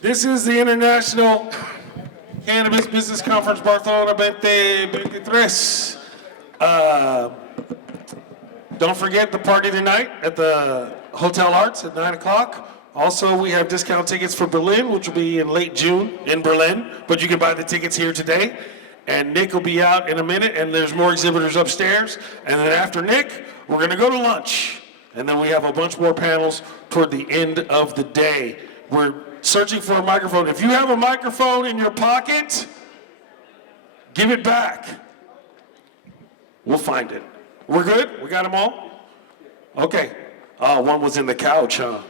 This is the International Cannabis Business Conference Barcelona 2023. Don't forget the party tonight at the Hotel Arts at 9 o'clock. Also, we have discount tickets for Berlin, which will be in late June in Berlin, but you can buy the tickets here today. And Nick will be out in a minute, and there's more exhibitors upstairs. And then after Nick, we're gonna go to lunch. And then we have a bunch more panels toward the end of the day. We're searching for a microphone. If you have a microphone in your pocket, give it back. We'll find it. We're good? We got them all? Okay. Oh, one was in the couch, huh?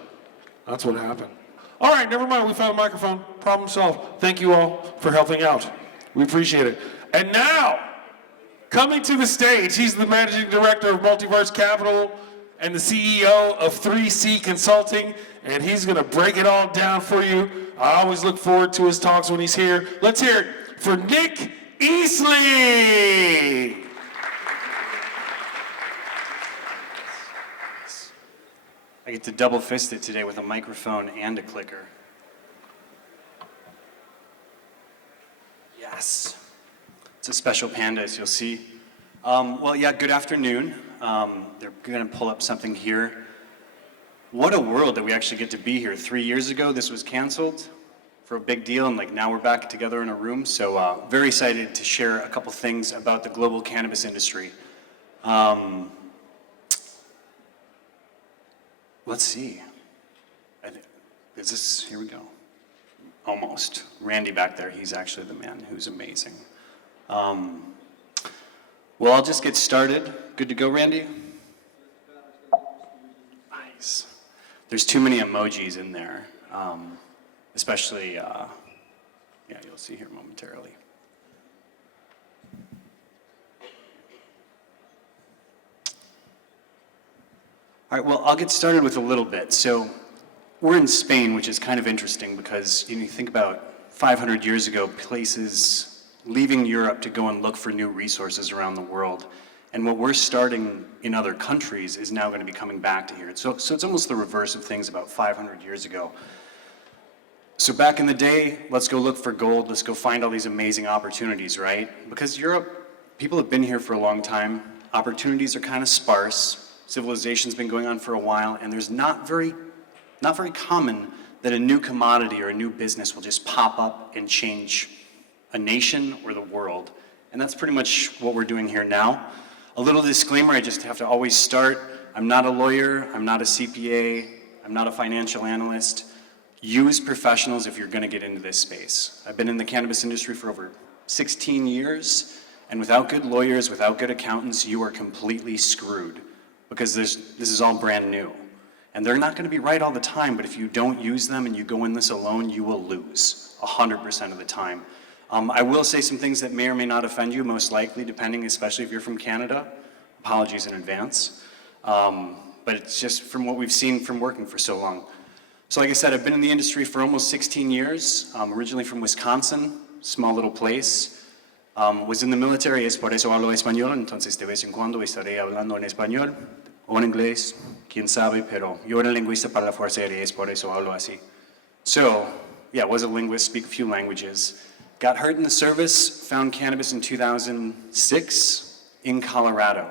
That's what happened. All right, never mind. We found a microphone. Problem solved. Thank you all for helping out. We appreciate it. And now, coming to the stage, he's the managing director of Multiverse Capital and the CEO of 3C Consulting, and he's gonna break it all down for you. I always look forward to his talks when he's here. Let's hear it for Nic Easley. I get to double fist it today with a microphone and a clicker. Yes. It's a special panda, as you'll see. Well, yeah, good afternoon. They're going to pull up something here. What a world that we actually get to be here. 3 years ago, this was canceled for a big deal, and now we're back together in a room. So very excited to share a couple things about the global cannabis industry. Let's see. Here we go. Almost. Randy back there, he's actually the man who's amazing. Well, I'll just get started. Good to go, Randy? Nice. There's too many emojis in there, especially, yeah, you'll see here momentarily. All right, well, I'll get started with a little bit. So we're in Spain, which is kind of interesting because you think about 500 years ago, places leaving Europe to go and look for new resources around the world. And what we're starting in other countries is now going to be coming back to here. So it's almost the reverse of things about 500 years ago. So back in the day, let's go look for gold. Let's go find all these amazing opportunities, right? Because Europe, people have been here for a long time. Opportunities are kind of sparse. Civilization's been going on for a while, and there's not very common that a new commodity or a new business will just pop up and change a nation or the world. And that's pretty much what we're doing here now. A little disclaimer, I just have to always start. I'm not a lawyer, I'm not a CPA, I'm not a financial analyst. Use professionals if you're gonna get into this space. I've been in the cannabis industry for over 16 years, and without good lawyers, without good accountants, you are completely screwed. Because this is all brand new. And they're not gonna be right all the time, but if you don't use them and you go in this alone, you will lose 100% of the time. I will say some things that may or may not offend you, most likely, depending, especially if you're from Canada. Apologies in advance. But it's just from what we've seen from working for so long. So like I said, I've been in the industry for almost 16 years, originally from Wisconsin, small little place. Was in the military, es por eso hablo español, entonces de vez en cuando estaré hablando en español o en inglés, quién sabe, pero yo era lingüista para la Fuerza Aérea, es por eso hablo así. So, yeah, was a linguist, speak a few languages. Got hurt in the service, found cannabis in 2006 in Colorado.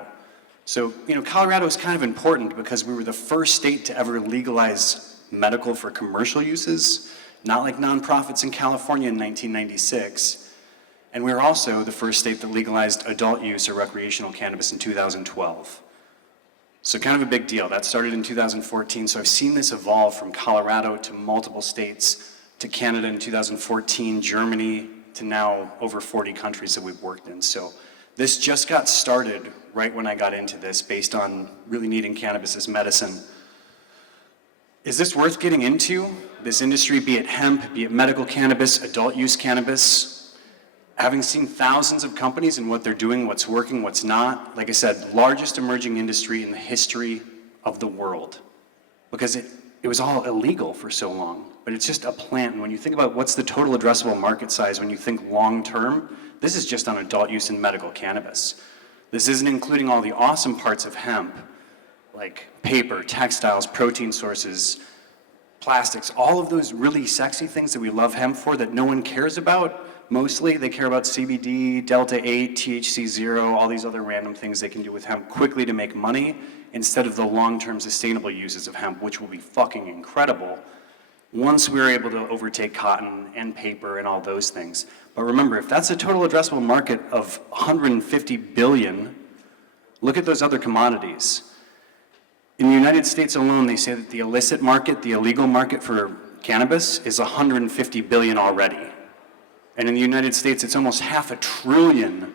So, Colorado is kind of important because we were the first state to ever legalize medical for commercial uses, not like nonprofits in California in 1996. And we were also the first state that legalized adult use or recreational cannabis in 2012. So kind of a big deal. That started in 2014. So I've seen this evolve from Colorado to multiple states, to Canada in 2014, Germany, to now over 40 countries that we've worked in. So this just got started right when I got into this based on really needing cannabis as medicine. Is this worth getting into? This industry, be it hemp, be it medical cannabis, adult use cannabis? Having seen thousands of companies and what they're doing, what's working, what's not, like I said, largest emerging industry in the history of the world. Because it was all illegal for so long, but it's just a plant. And when you think about what's the total addressable market size, when you think long term, this is just on adult use and medical cannabis. This isn't including all the awesome parts of hemp, like paper, textiles, protein sources, plastics, all of those really sexy things that we love hemp for that no one cares about. Mostly they care about CBD, Delta 8, THC 0, all these other random things they can do with hemp quickly to make money instead of the long-term sustainable uses of hemp, which will be fucking incredible once we're able to overtake cotton and paper and all those things. But remember, if that's a total addressable market of 150 billion, look at those other commodities. In the United States alone, they say that the illicit market, the illegal market for cannabis is 150 billion already. And in the United States, it's almost $500 billion,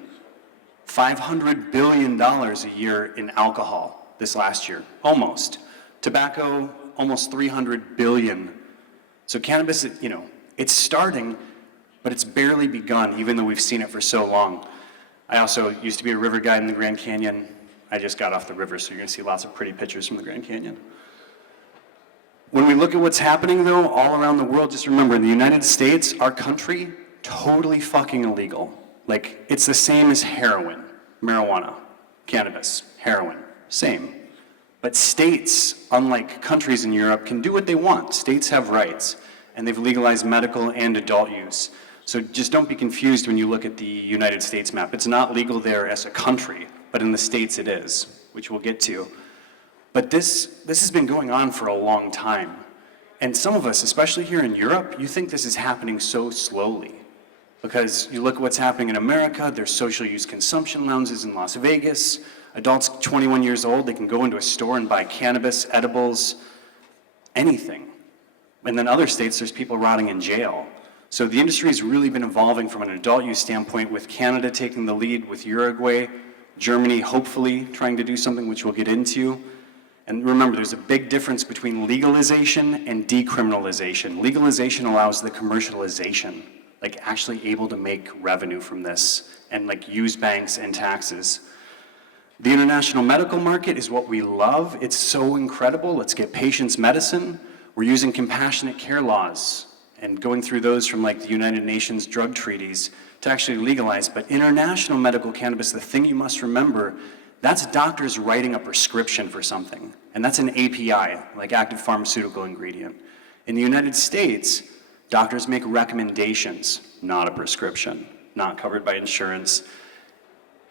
$500 billion a year in alcohol this last year, almost. Tobacco, almost 300 billion. So cannabis, you know, it's starting, but it's barely begun, even though we've seen it for so long. I also used to be a river guide in the Grand Canyon. I just got off the river, so you're gonna see lots of pretty pictures from the Grand Canyon. When we look at what's happening though, all around the world, just remember, in the United States, our country, totally fucking illegal. Like, it's the same as heroin, marijuana, cannabis, heroin, same. But states, unlike countries in Europe, can do what they want. States have rights, and they've legalized medical and adult use. So just don't be confused when you look at the United States map. It's not legal there as a country, but in the states it is, which we'll get to. But this has been going on for a long time. And some of us, especially here in Europe, you think this is happening so slowly. Because you look at what's happening in America, there's social use consumption lounges in Las Vegas. Adults 21 years old, they can go into a store and buy cannabis, edibles, anything. And then other states, there's people rotting in jail. So the industry has really been evolving from an adult use standpoint, with Canada taking the lead, with Uruguay, Germany hopefully trying to do something, which we'll get into. And remember, there's a big difference between legalization and decriminalization. Legalization allows the commercialization, like actually able to make revenue from this and like use banks and taxes. The international medical market is what we love. It's so incredible. Let's get patients medicine. We're using compassionate care laws and going through those from like the United Nations drug treaties to actually legalize. But international medical cannabis, the thing you must remember, that's doctors writing a prescription for something. And that's an API, like active pharmaceutical ingredient. In the United States, doctors make recommendations, not a prescription, not covered by insurance.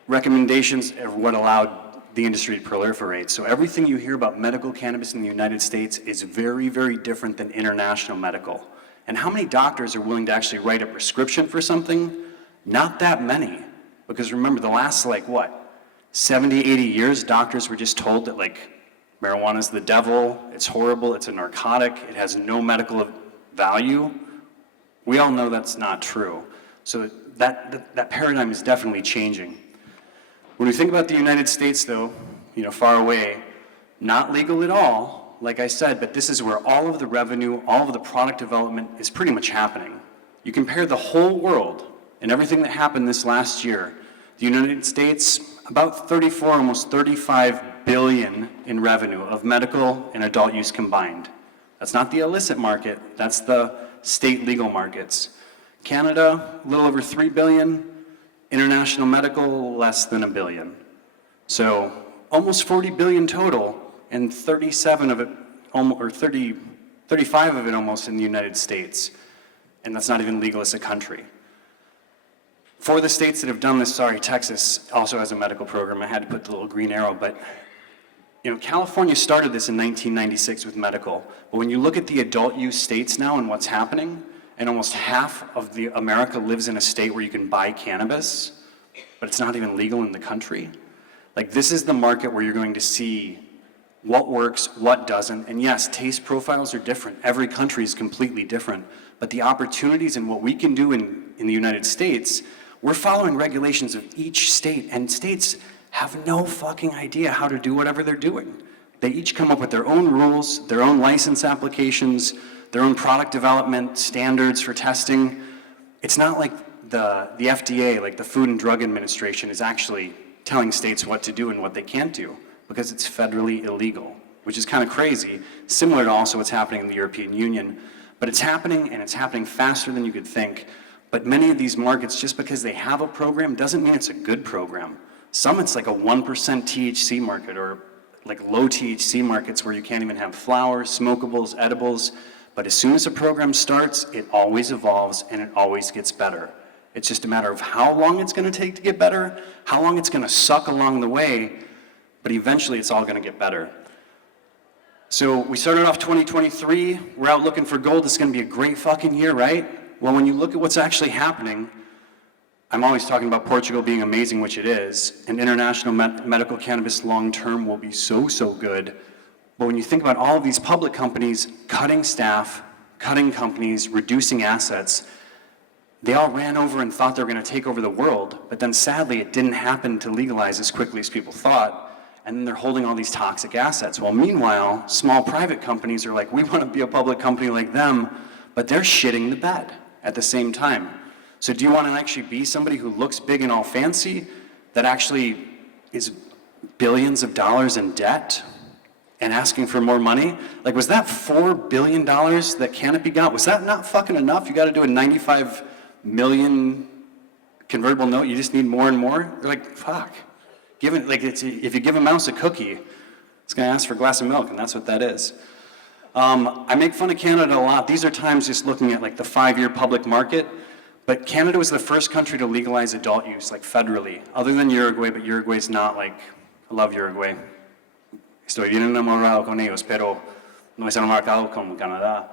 Recommendations are what allowed the industry to proliferate. So everything you hear about medical cannabis in the United States is very, very different than international medical. And how many doctors are willing to actually write a prescription for something? Not that many. Because remember, the last, 70, 80 years, doctors were just told that, marijuana is the devil, it's horrible, it's a narcotic, it has no medical value. We all know that's not true. So that paradigm is definitely changing. When we think about the United States, though, far away, not legal at all, like I said, but this is where all of the revenue, all of the product development is pretty much happening. You compare the whole world and everything that happened this last year, the United States, about 34, almost 35 billion in revenue of medical and adult use combined. That's not the illicit market, that's the state legal markets. Canada, a little over 3 billion, international medical, less than $1 billion. So almost 40 billion total, and 37 of it, or 35 of it almost in the United States. And that's not even legal as a country. For the states that have done this, Texas also has a medical program. I had to put the little green arrow, but California started this in 1996 with medical. But when you look at the adult use states now and what's happening, and almost half of America lives in a state where you can buy cannabis, but it's not even legal in the country. This is the market where you're going to see what works, what doesn't. And yes, taste profiles are different. Every country is completely different. But the opportunities and what we can do in the United States, we're following regulations of each state, and states have no fucking idea how to do whatever they're doing. They each come up with their own rules, their own license applications, their own product development standards for testing. It's not like the FDA, like the Food and Drug Administration, is actually telling states what to do and what they can't do, because it's federally illegal, which is kind of crazy, similar to also what's happening in the European Union. But it's happening, and it's happening faster than you could think. But many of these markets, just because they have a program, doesn't mean it's a good program. Some it's like a 1% THC market, or like low THC markets where you can't even have flower, smokables, edibles. But as soon as a program starts, it always evolves and it always gets better. It's just a matter of how long it's going to take to get better, how long it's going to suck along the way, but eventually it's all going to get better. So we started off 2023, we're out looking for gold. It's going to be a great fucking year, right? Well, when you look at what's actually happening, I'm always talking about Portugal being amazing, which it is, and international medical cannabis long-term will be so, so good. But when you think about all of these public companies cutting staff, cutting companies, reducing assets, they all ran over and thought they were going to take over the world, but then sadly it didn't happen to legalize as quickly as people thought, and then they're holding all these toxic assets. Well, meanwhile, small private companies are like, we want to be a public company like them, but they're shitting the bed at the same time. So do you want to actually be somebody who looks big and all fancy, that actually is billions of dollars in debt and asking for more money? Like, was that $4 billion that Canopy got? Was that not fucking enough? You got to do a 95 million convertible note, you just need more and more? They're like, fuck. If you give a mouse a cookie, it's going to ask for a glass of milk, and that's what that is. I make fun of Canada a lot. These are times just looking at like the 5-year public market, but Canada was the first country to legalize adult use, like federally, other than Uruguay, but Uruguay's not like, I love Uruguay. Estoy bien enamorado con ellos, pero no es enamorado como Canadá.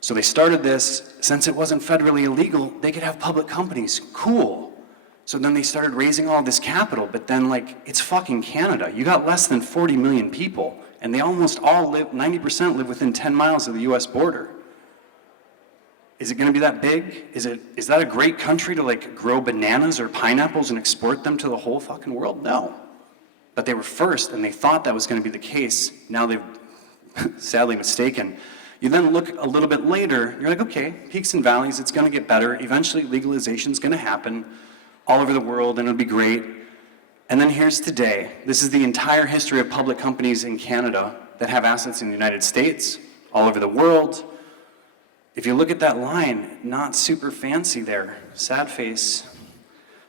So they started this, since it wasn't federally illegal, they could have public companies, cool. So then they started raising all this capital, but then like, it's fucking Canada. You got less than 40 million people, and they almost all live, 90% live within 10 miles of the US border. Is it gonna be that big? Is that a great country to like grow bananas or pineapples and export them to the whole fucking world? No. But they were first, and they thought that was gonna be the case. Now they've sadly mistaken. You then look a little bit later, you're like, okay, peaks and valleys, it's gonna get better. Eventually legalization's gonna happen all over the world, and it'll be great. And then here's today. This is the entire history of public companies in Canada that have assets in the United States, all over the world. If you look at that line, not super fancy there, sad face.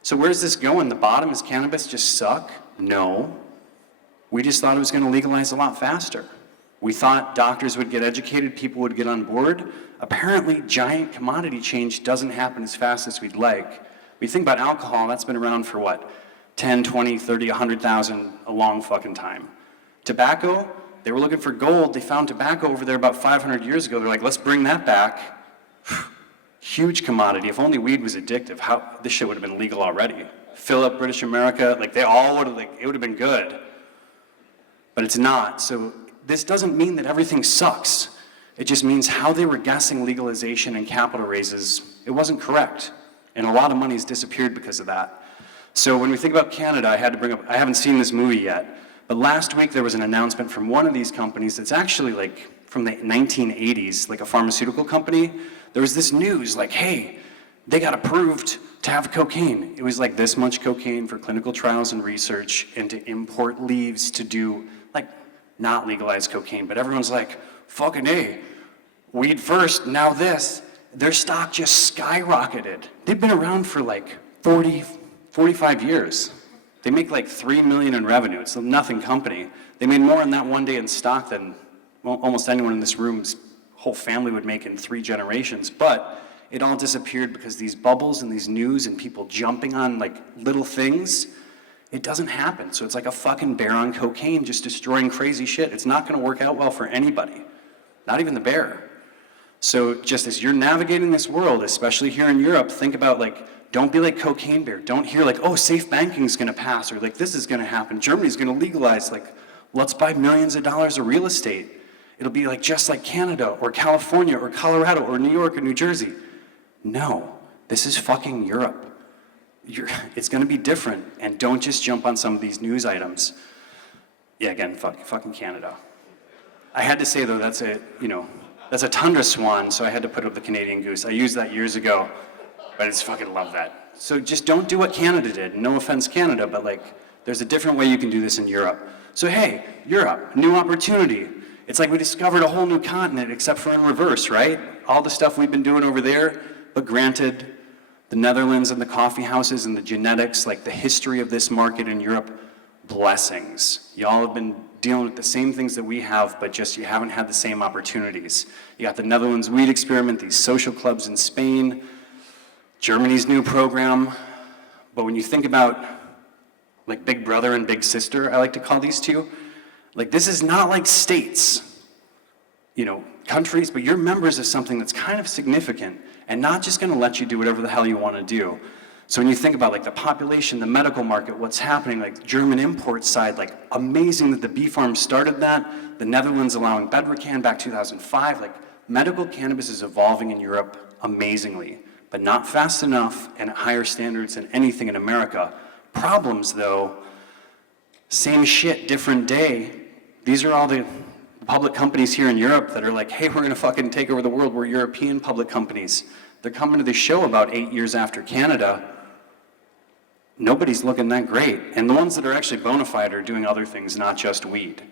So where's this going? The bottom is cannabis just suck? No. We just thought it was gonna legalize a lot faster. We thought doctors would get educated, people would get on board. Apparently, giant commodity change doesn't happen as fast as we'd like. We think about alcohol, that's been around for what? 10, 20, 30, 100,000, a long fucking time. Tobacco, they were looking for gold. They found tobacco over there about 500 years ago. They're like, let's bring that back. Huge commodity. If only weed was addictive, this shit would have been legal already. Philip, British America, like they all would have, like, it would have been good. But it's not. So this doesn't mean that everything sucks. It just means how they were guessing legalization and capital raises, it wasn't correct. And a lot of money's disappeared because of that. So when we think about Canada, I had to bring up, I haven't seen this movie yet, but last week there was an announcement from one of these companies that's actually like from the 1980s, like a pharmaceutical company. There was this news like, hey, they got approved to have cocaine. It was like this much cocaine for clinical trials and research, and to import leaves to do like not legalized cocaine. But everyone's like, fucking A, weed first, now this. Their stock just skyrocketed. They've been around for like 40, 45 years. They make like $3 million in revenue. It's a nothing company. They made more in that one day in stock than almost anyone in this room's whole family would make in 3 generations. But it all disappeared because these bubbles and these news and people jumping on like little things, it doesn't happen. So it's like a fucking bear on cocaine just destroying crazy shit. It's not gonna work out well for anybody, not even the bear. So just as you're navigating this world, especially here in Europe, think about like, don't be like Cocaine Bear. Don't hear like, oh, safe banking is gonna pass, or like this is gonna happen. Germany's gonna legalize, like, let's buy millions of dollars of real estate. It'll be like just like Canada or California or Colorado or New York or New Jersey. No, this is fucking Europe. It's gonna be different, and don't just jump on some of these news items. Yeah, again, fucking Canada. I had to say though, that's a tundra swan, so I had to put up the Canadian goose. I used that years ago, but I just fucking love that. So just don't do what Canada did. No offense, Canada, but like, there's a different way you can do this in Europe. So hey, Europe, new opportunity. It's like we discovered a whole new continent, except for in reverse, right? All the stuff we've been doing over there, but granted, the Netherlands and the coffee houses and the genetics, like the history of this market in Europe, blessings. Y'all have been dealing with the same things that we have, but just you haven't had the same opportunities. You got the Netherlands weed experiment, these social clubs in Spain, Germany's new program. But when you think about like big brother and big sister, I like to call these two, like this is not like states, you know, countries, but you're members of something that's kind of significant and not just gonna let you do whatever the hell you wanna do. So when you think about like the population, the medical market, what's happening, like German import side, like amazing that the bee farm started that, the Netherlands allowing Bedrocan back 2005, like medical cannabis is evolving in Europe amazingly, but not fast enough and at higher standards than anything in America. Problems though, same shit, different day. These are all the public companies here in Europe that are like, hey, we're gonna fucking take over the world. We're European public companies. They're coming to the show about 8 years after Canada. Nobody's looking that great. And the ones that are actually bona fide are doing other things, not just weed.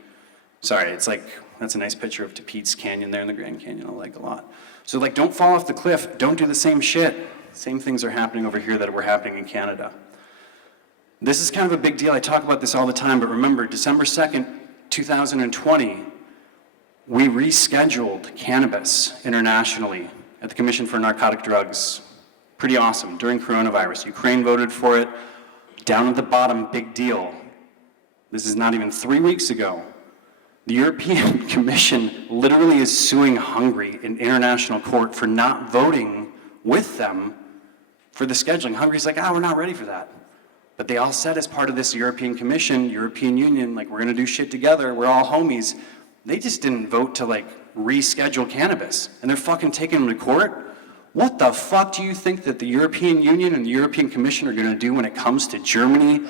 Sorry, it's like, that's a nice picture of Tapete's Canyon there in the Grand Canyon I like a lot. So like, don't fall off the cliff, don't do the same shit. Same things are happening over here that were happening in Canada. This is kind of a big deal, I talk about this all the time, but remember, December 2nd, 2020, we rescheduled cannabis internationally at the Commission for Narcotic Drugs. Pretty awesome, during coronavirus. Ukraine voted for it. Down at the bottom, big deal. This is not even 3 weeks ago. The European Commission literally is suing Hungary in international court for not voting with them for the scheduling. Hungary's like, we're not ready for that. But they all said as part of this European Commission, European Union, like we're gonna do shit together, we're all homies. They just didn't vote to like reschedule cannabis. And they're fucking taking them to court? What the fuck do you think that the European Union and the European Commission are gonna do when it comes to Germany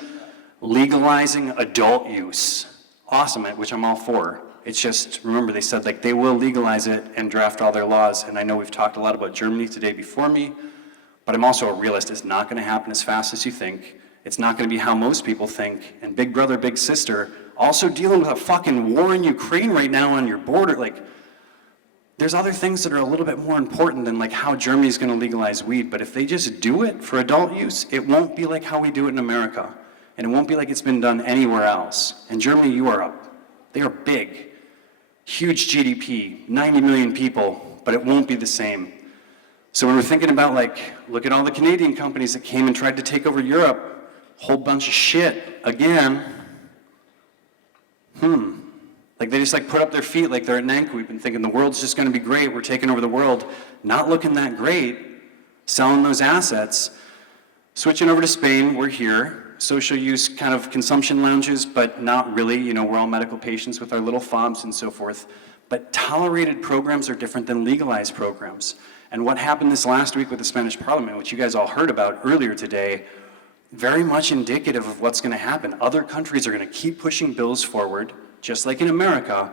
legalizing adult use? Awesome, which I'm all for. It's just, remember they said like they will legalize it and draft all their laws. And I know we've talked a lot about Germany today before me, but I'm also a realist. It's not gonna happen as fast as you think. It's not gonna be how most people think. And big brother, big sister, also dealing with a fucking war in Ukraine right now on your border. Like, there's other things that are a little bit more important than like how Germany's gonna legalize weed. But if they just do it for adult use, it won't be like how we do it in America. And it won't be like it's been done anywhere else. In Germany, Europe, they are big, huge GDP, 90 million people, but it won't be the same. So when we're thinking about like, look at all the Canadian companies that came and tried to take over Europe, whole bunch of shit, again. Like they just like put up their feet like they're at Nankoop and thinking the world's just gonna be great, we're taking over the world. Not looking that great, selling those assets. Switching over to Spain, we're here. Social use kind of consumption lounges, but not really, you know, we're all medical patients with our little fobs and so forth. But tolerated programs are different than legalized programs. And what happened this last week with the Spanish Parliament, which you guys all heard about earlier today, very much indicative of what's gonna happen. Other countries are gonna keep pushing bills forward, just like in America,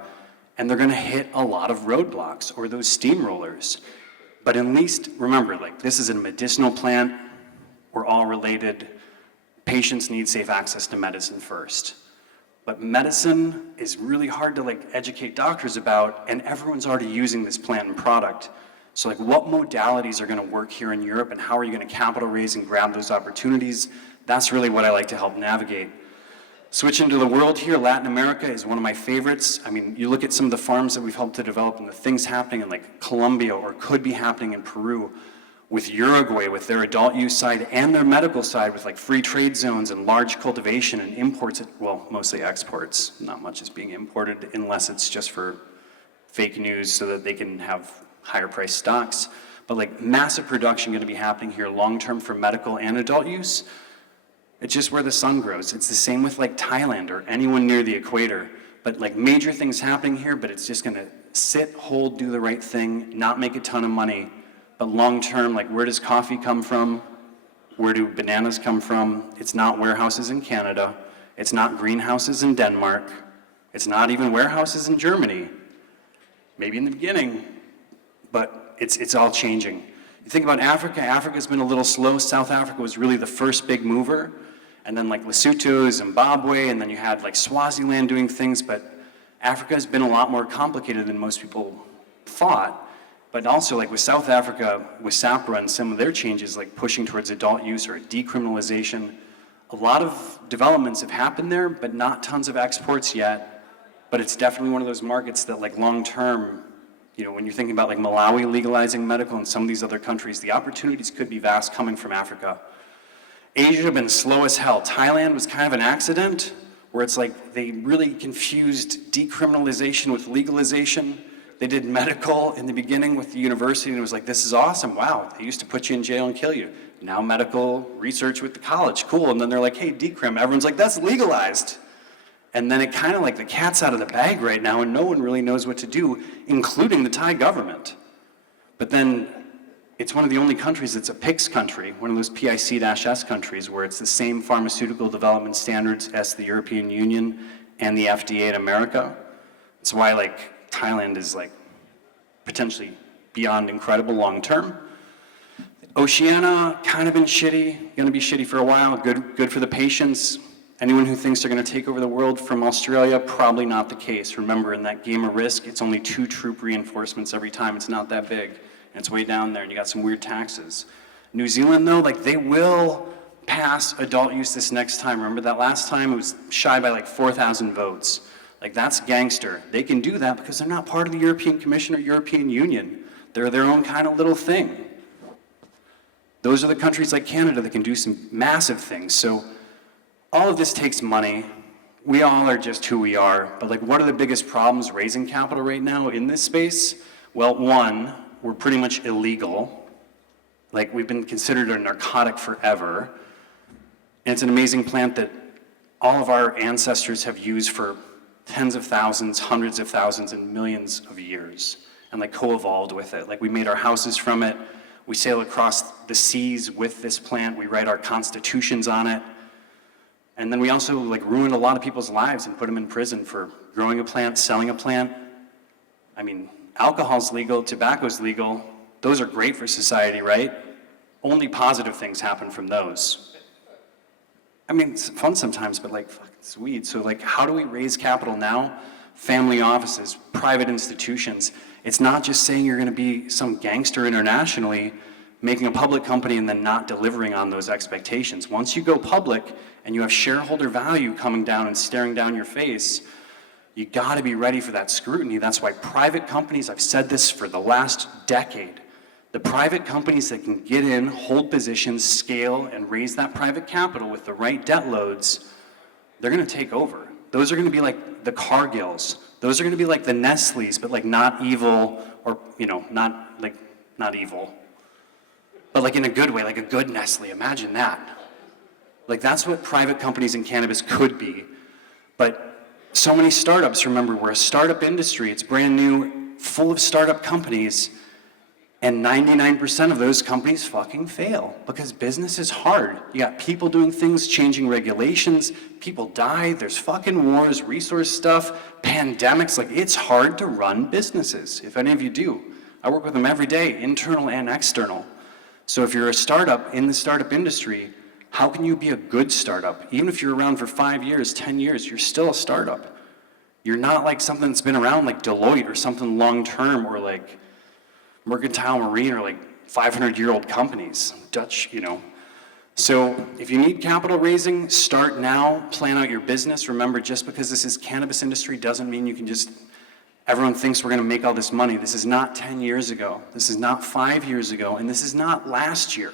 and they're gonna hit a lot of roadblocks or those steamrollers. But at least, remember, like this is a medicinal plant, we're all related. Patients need safe access to medicine first. But medicine is really hard to like educate doctors about, and everyone's already using this plant and product. So like what modalities are gonna work here in Europe, and how are you gonna capital raise and grab those opportunities? That's really what I like to help navigate. Switching to the world here, Latin America is one of my favorites. I mean, you look at some of the farms that we've helped to develop and the things happening in like Colombia or could be happening in Peru, with Uruguay, with their adult use side and their medical side, with like free trade zones and large cultivation and imports, well, mostly exports. Not much is being imported unless it's just for fake news so that they can have higher priced stocks. But like massive production gonna be happening here long-term for medical and adult use. It's just where the sun grows. It's the same with like Thailand or anyone near the equator. But like major things happening here, but it's just gonna sit, hold, do the right thing, not make a ton of money. But long-term, like where does coffee come from? Where do bananas come from? It's not warehouses in Canada. It's not greenhouses in Denmark. It's not even warehouses in Germany. Maybe in the beginning, but it's all changing. You think about Africa, Africa's been a little slow. South Africa was really the first big mover. And then like Lesotho, Zimbabwe, and then you had like Swaziland doing things, but Africa has been a lot more complicated than most people thought. But also like with South Africa, with SAPRA and some of their changes, like pushing towards adult use or decriminalization, a lot of developments have happened there, but not tons of exports yet. but it's definitely one of those markets that like long-term, you know, when you're thinking about like Malawi legalizing medical and some of these other countries, the opportunities could be vast coming from Africa. Asia have been slow as hell. Thailand was kind of an accident where it's like they really confused decriminalization with legalization. They did medical in the beginning with the university and it was like, this is awesome, wow, they used to put you in jail and kill you. Now medical research with the college, cool. And then they're like, hey, decrim, everyone's like, that's legalized. And then it kind of like the cat's out of the bag right now and no one really knows what to do, including the Thai government. But then it's one of the only countries that's a PICS country, one of those PIC-S countries where it's the same pharmaceutical development standards as the European Union and the FDA in America. That's why like Thailand is like potentially beyond incredible long term. Oceania, kind of been shitty, gonna be shitty for a while, good for the patients. Anyone who thinks they're gonna take over the world from Australia, probably not the case. Remember, in that game of Risk, it's only 2 troop reinforcements every time, it's not that big. And it's way down there, and you got some weird taxes. New Zealand though, like they will pass adult use this next time. Remember that last time it was shy by like 4,000 votes. Like that's gangster. They can do that because they're not part of the European Commission or European Union. They're their own kind of little thing. Those are the countries like Canada that can do some massive things. So all of this takes money. We all are just who we are. But like, what are the biggest problems raising capital right now in this space? Well, one, we're pretty much illegal. Like we've been considered a narcotic forever. And it's an amazing plant that all of our ancestors have used for tens of thousands, hundreds of thousands, and millions of years, and like co-evolved with it. Like we made our houses from it. We sail across the seas with this plant. We write our constitutions on it. And then we also like ruined a lot of people's lives and put them in prison for growing a plant, selling a plant. I mean, alcohol's legal, tobacco's legal. Those are great for society, right? Only positive things happen from those. I mean, it's fun sometimes, but like, fuck, it's weed. So like, how do we raise capital now? Family offices, private institutions. It's not just saying you're gonna be some gangster internationally, making a public company and then not delivering on those expectations. Once you go public and you have shareholder value coming down and staring down your face, you gotta be ready for that scrutiny. That's why private companies, I've said this for the last decade, the private companies that can get in, hold positions, scale, and raise that private capital with the right debt loads, they're gonna take over. Those are gonna be like the Cargills. Those are gonna be like the Nestle's, but like not evil, or, you know, not evil. But like in a good way, like a good Nestle, imagine that. Like that's what private companies in cannabis could be. But so many startups, remember, we're a startup industry, it's brand new, full of startup companies, and 99% of those companies fucking fail because business is hard. You got people doing things, changing regulations, people die, there's fucking wars, resource stuff, pandemics, like it's hard to run businesses, if any of you do. I work with them every day, internal and external. So if you're a startup in the startup industry, how can you be a good startup? Even if you're around for 5 years, 10 years, you're still a startup. You're not like something that's been around like Deloitte or something long-term or like Mercantile Marine or like 500-year-old companies, Dutch, you know. So if you need capital raising, start now, plan out your business. Remember, just because this is cannabis industry doesn't mean you can just, everyone thinks we're gonna make all this money. This is not 10 years ago. This is not 5 years ago, and this is not last year.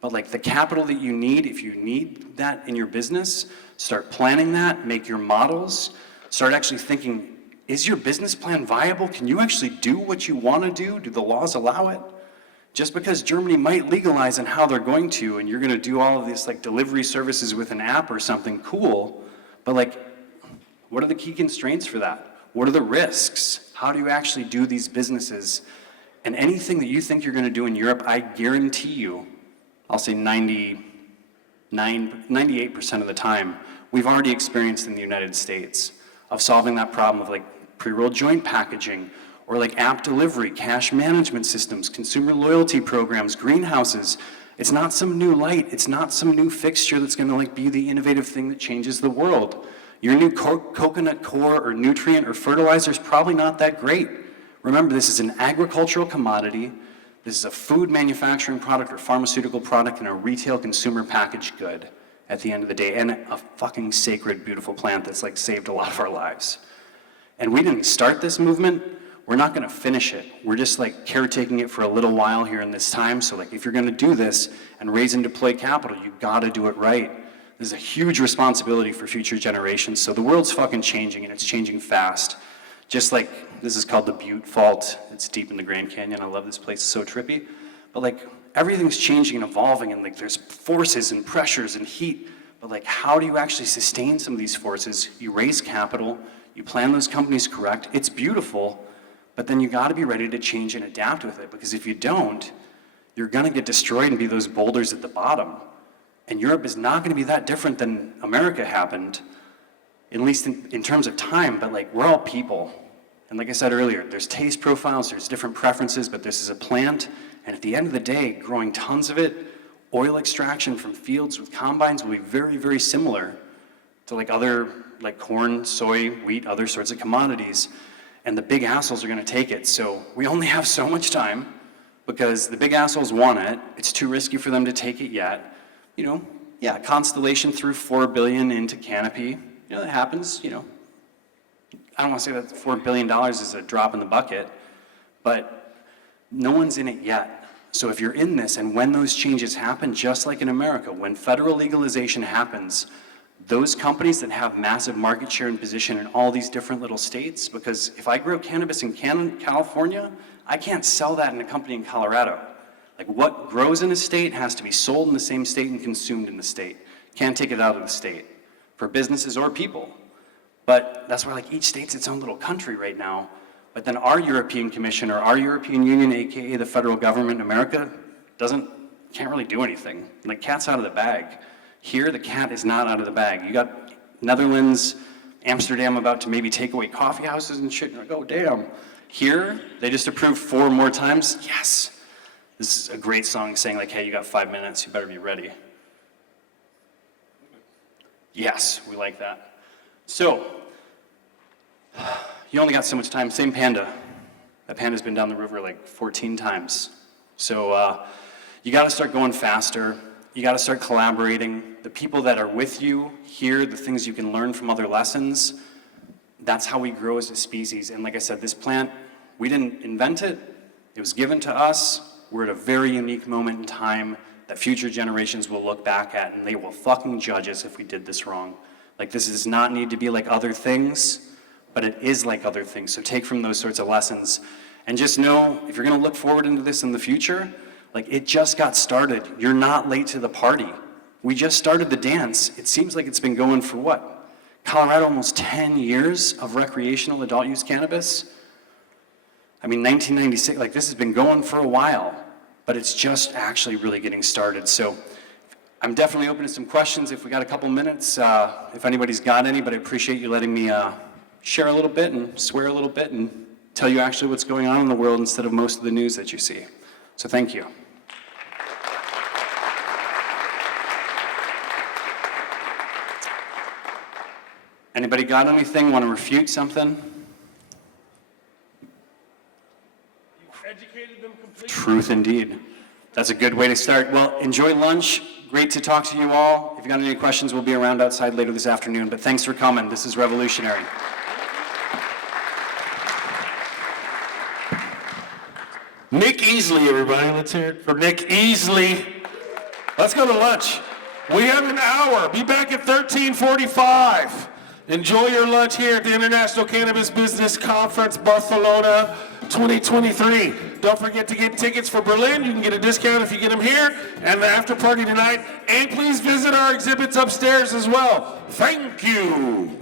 But like the capital that you need, if you need that in your business, start planning that, make your models, start actually thinking, is your business plan viable? Can you actually do what you want to do? Do the laws allow it? Just because Germany might legalize and how they're going to, and you're going to do all of this like delivery services with an app or something, cool. But like, what are the key constraints for that? What are the risks? How do you actually do these businesses? And anything that you think you're going to do in Europe, I guarantee you, I'll say 98% of the time, we've already experienced in the United States of solving that problem of like pre-rolled joint packaging, or like app delivery, cash management systems, consumer loyalty programs, greenhouses. It's not some new light, it's not some new fixture that's gonna like be the innovative thing that changes the world. Your new coconut core or nutrient or fertilizer is probably not that great. Remember, this is an agricultural commodity, this is a food manufacturing product or pharmaceutical product and a retail consumer packaged good at the end of the day, and a fucking sacred, beautiful plant that's like saved a lot of our lives. And we didn't start this movement. We're not going to finish it. We're just like caretaking it for a little while here in this time. So like if you're going to do this and raise and deploy capital, you got to do it right. There's a huge responsibility for future generations. So the world's fucking changing, and it's changing fast. Just like, this is called the Butte Fault. It's deep in the Grand Canyon. I love this place, it's so trippy. But like, everything's changing and evolving, and like there's forces and pressures and heat. But like, how do you actually sustain some of these forces? You raise capital, you plan those companies correct. It's beautiful, but then you gotta be ready to change and adapt with it, because if you don't, you're gonna get destroyed and be those boulders at the bottom. And Europe is not gonna be that different than America happened, at least in terms of time, but like, we're all people. And like I said earlier, there's taste profiles, there's different preferences, but this is a plant, and at the end of the day, growing tons of it, oil extraction from fields with combines will be very, very similar to like other, like corn, soy, wheat, other sorts of commodities. And the big assholes are gonna take it. So we only have so much time, because the big assholes want it. It's too risky for them to take it yet. You know, yeah, Constellation threw $4 billion into Canopy. You know, that happens, you know. I don't want to say that $4 billion is a drop in the bucket, but no one's in it yet. So if you're in this, and when those changes happen, just like in America, when federal legalization happens, those companies that have massive market share and position in all these different little states, because if I grow cannabis in California, I can't sell that in a company in Colorado. Like, what grows in a state has to be sold in the same state and consumed in the state. Can't take it out of the state for businesses or people. But that's where like each state's its own little country right now. But then our European Commission or our European Union, AKA the federal government in America, can't really do anything. Like, cat's out of the bag. Here, the cat is not out of the bag. You got Netherlands, Amsterdam about to maybe take away coffee houses and shit. You're like, oh damn. Here, they just approved 4 more times. Yes. This is a great song saying like, hey, you got 5 minutes, you better be ready. Yes, we like that. So, you only got so much time. Same panda. That panda's been down the river like 14 times. So you gotta start going faster. You gotta start collaborating. The people that are with you hear the things you can learn from other lessons. That's how we grow as a species. And like I said, this plant, we didn't invent it. It was given to us. We're at a very unique moment in time that future generations will look back at, and they will fucking judge us if we did this wrong. Like, this does not need to be like other things, but it is like other things. So take from those sorts of lessons. And just know, if you're gonna look forward into this in the future, like, it just got started. You're not late to the party. We just started the dance. It seems like it's been going for what? Colorado, almost 10 years of recreational adult use cannabis? I mean, 1996, like, this has been going for a while, but it's just actually really getting started. So I'm definitely open to some questions if we got a couple minutes, if anybody's got any, but I appreciate you letting me share a little bit and swear a little bit and tell you actually what's going on in the world instead of most of the news that you see. So thank you. Anybody got anything, want to refute something? Educated them completely. Truth indeed. That's a good way to start. Well, enjoy lunch. Great to talk to you all. If you got any questions, we'll be around outside later this afternoon. But thanks for coming. This is revolutionary. Nic Easley, everybody. Let's hear it for Nic Easley. Let's go to lunch. We have an hour. Be back at 13:45. Enjoy your lunch here at the International Cannabis Business Conference, Barcelona 2023. Don't forget to get tickets for Berlin. You can get a discount if you get them here and the after party tonight. And please visit our exhibits upstairs as well. Thank you.